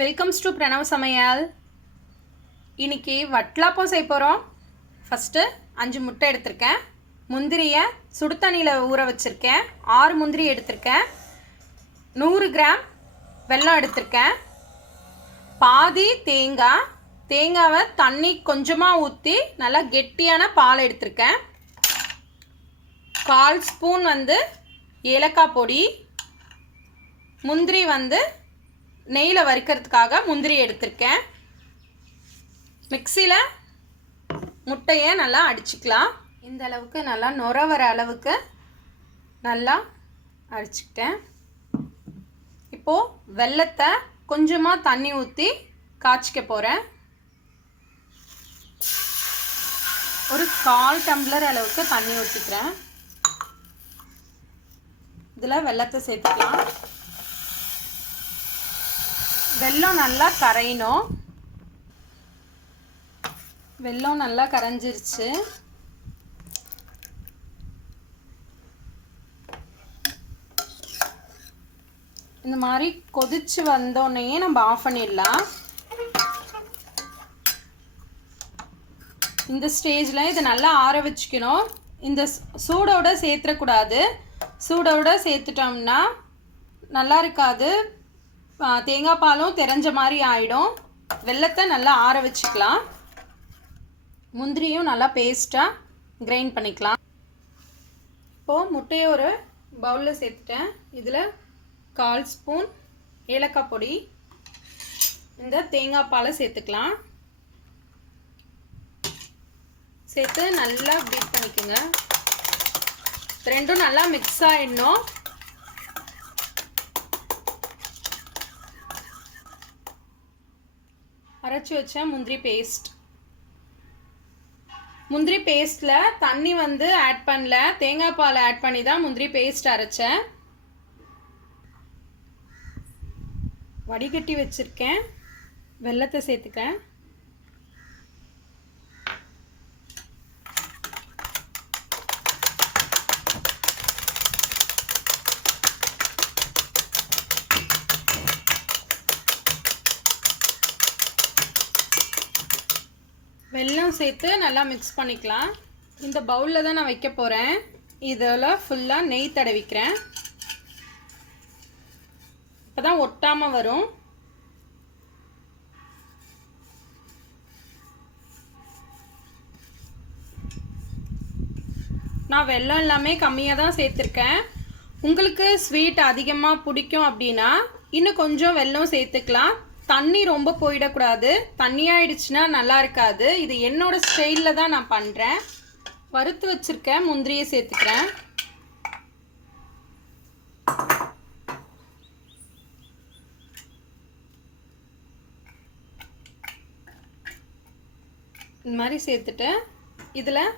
Welcomes to Pranav Samayal. இன்னைக்கு வட்டலாப்பம் செய்ய போகிறோம். ஃபஸ்ட்டு 5 முட்டை எடுத்திருக்கேன். முந்திரியை சுடு தண்ணியில் ஊற வச்சுருக்கேன். 6 முந்திரி எடுத்திருக்கேன். 100 கிராம் வெல்லம் எடுத்திருக்கேன். பாதி தேங்காவை தண்ணி கொஞ்சமாக ஊற்றி நல்லா கெட்டியான பால் எடுத்திருக்கேன். 1/4 ஸ்பூன் ஏலக்காய் பொடி. முந்திரி நெய்யில் வறுக்கிறதுக்காக முந்திரி எடுத்திருக்கேன். மிக்சியில் முட்டையை நல்லா அடிச்சுக்கலாம். இந்த அளவுக்கு நல்லா நுர வர அளவுக்கு நல்லா அடிச்சுக்கிட்டேன். இப்போது வெல்லத்தை கொஞ்சமாக தண்ணி ஊற்றி காய்ச்சிக்க போகிறேன். ஒரு 1/4 டம்ளர் அளவுக்கு தண்ணி ஊற்றிக்கிறேன். இதில் வெல்லத்தை சேர்த்துக்கலாம். வெல்லம் நல்லா கரையணும். வெல்லம் நல்லா கரைஞ்சிருச்சு. இந்த மாதிரி கொதிச்சு வந்தோடனே நம்ம ஆஃப் பண்ணிடலாம். இந்த ஸ்டேஜில் இதை நல்லா ஆற வச்சுக்கணும். இந்த சூடோடு சேர்த்துடக்கூடாது. சூடோடு சேர்த்துட்டோம்னா நல்லா இருக்காது. தேங்காய் பாலும் தெரிஞ்ச மாதிரி ஆகிடும். வெல்லத்தை நல்லா ஆற வச்சுக்கலாம். முந்திரியும் நல்லா பேஸ்ட்டாக கிரைண்ட் பண்ணிக்கலாம். இப்போது முட்டையை ஒரு பவுலில் சேர்த்துட்டேன். இதில் 1/4 ஸ்பூன் ஏலக்காய் பொடி, இந்த தேங்காய் பாலை சேர்த்துக்கலாம். சேர்த்து நல்லா பீட் பண்ணிக்கோங்க. ரெண்டும் நல்லா மிக்ஸ் ஆகிடணும். அரைச்சி வச்ச முந்திரி பேஸ்ட்டில் தண்ணி ஆட் பண்ணல, தேங்காய் பால் ஆட் பண்ணி தான் முந்திரி பேஸ்ட் அரைச்சேன். வடிகட்டி வச்சுருக்கேன். வெல்லத்தை சேர்த்துக்கிறேன். வெல்லம் சேர்த்து நல்லா மிக்ஸ் பண்ணிக்கலாம். இந்த பவுலில் தான் நான் வைக்க போகிறேன். இதில் ஃபுல்லாக நெய் தடவிக்கிறேன். இப்போ தான் ஒட்டாமல் வரும். நான் வெல்லம் எல்லாமே கம்மியாக தான் சேர்த்துருக்கேன். உங்களுக்கு ஸ்வீட் அதிகமாக பிடிக்கும் அப்படின்னா இன்னும் கொஞ்சம் வெல்லம் சேர்த்துக்கலாம். தண்ணி ரொம்ப போயிடக்கூடாது. தண்ணியாயிடுச்சுன்னா நல்லா இருக்காது. இது என்னோட ஸ்டைலில் தான் நான் பண்ணுறேன். வறுத்து வச்சுருக்கேன் முந்திரியை சேர்த்துக்கிறேன். இந்த மாதிரி சேர்த்துட்டு இதில்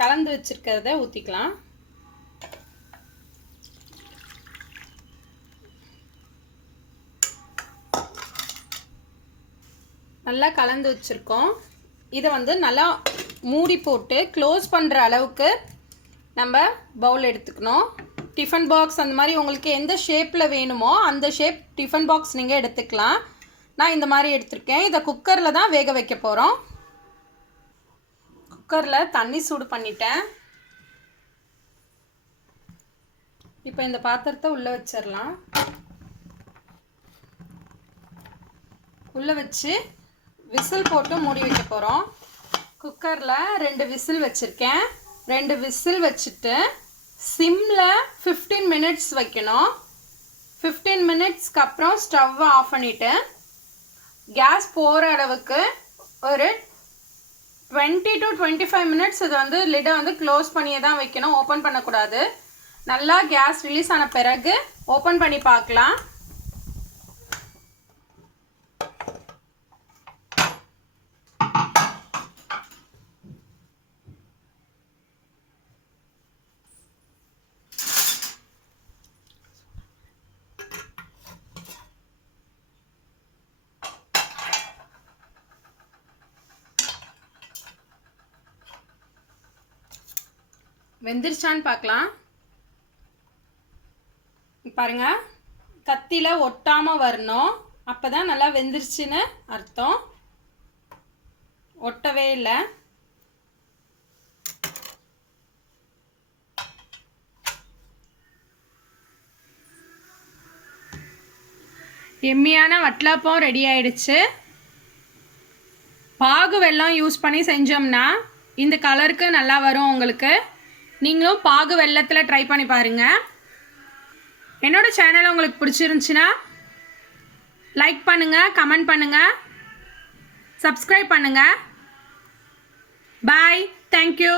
கலந்து வச்சுருக்கிறத ஊற்றிக்கலாம். நல்லா கலந்து வச்சுருக்கோம். இதை நல்லா மூடி போட்டு க்ளோஸ் பண்ணுற அளவுக்கு நம்ம பவுல் எடுத்துக்கணும். டிஃபன் பாக்ஸ் அந்த மாதிரி உங்களுக்கு எந்த ஷேப்பில் வேணுமோ அந்த ஷேப் டிஃபன் பாக்ஸ் நீங்கள் எடுத்துக்கலாம். நான் இந்த மாதிரி எடுத்திருக்கேன். இதை குக்கரில் தான் வேக வைக்க போகிறோம். குக்கரில் தண்ணி சூடு பண்ணிட்டேன். இப்போ இந்த பாத்திரத்தை உள்ளே வச்சிடலாம். உள்ளே வச்சு விசில் போட்டு மூடி வைக்க போகிறோம். குக்கரில் 2 விசில் வச்சுருக்கேன். 2 விசில் வச்சுட்டு சிம்மில் 15 மினிட்ஸ் வைக்கணும். 15 மினிட்ஸ்க்கு அப்புறம் ஸ்டவ்வை ஆஃப் பண்ணிவிட்டு கேஸ் போகிற அளவுக்கு ஒரு 20 to 25 மினிட்ஸ் இது லிடை க்ளோஸ் பண்ணியே தான் வைக்கணும். ஓப்பன் பண்ணக்கூடாது. நல்லா கேஸ் ரிலீஸ் ஆன பிறகு ஓப்பன் பண்ணி பார்க்கலாம். வெந்திருச்சான்னு பார்க்கலாம். பாருங்கள், கத்தியில் ஒட்டாமல் வரணும். அப்போ தான் நல்லா வெந்துருச்சுன்னு அர்த்தம். ஒட்டவே இல்லை. எம்மியான வட்டலாப்பம் ரெடி ஆயிடுச்சு. பாகு வெல்லம் யூஸ் பண்ணி செஞ்சோம்னா இந்த கலருக்கு நல்லா வரும் உங்களுக்கு. நீங்களும் பாகு வெல்லத்தில் ட்ரை பண்ணி பாருங்கள். என்னோட சேனல் உங்களுக்கு பிடிச்சிருந்துச்சுன்னா லைக் பண்ணுங்கள், கமெண்ட் பண்ணுங்கள், சப்ஸ்கிரைப் பண்ணுங்கள். பாய், தேங்க்யூ.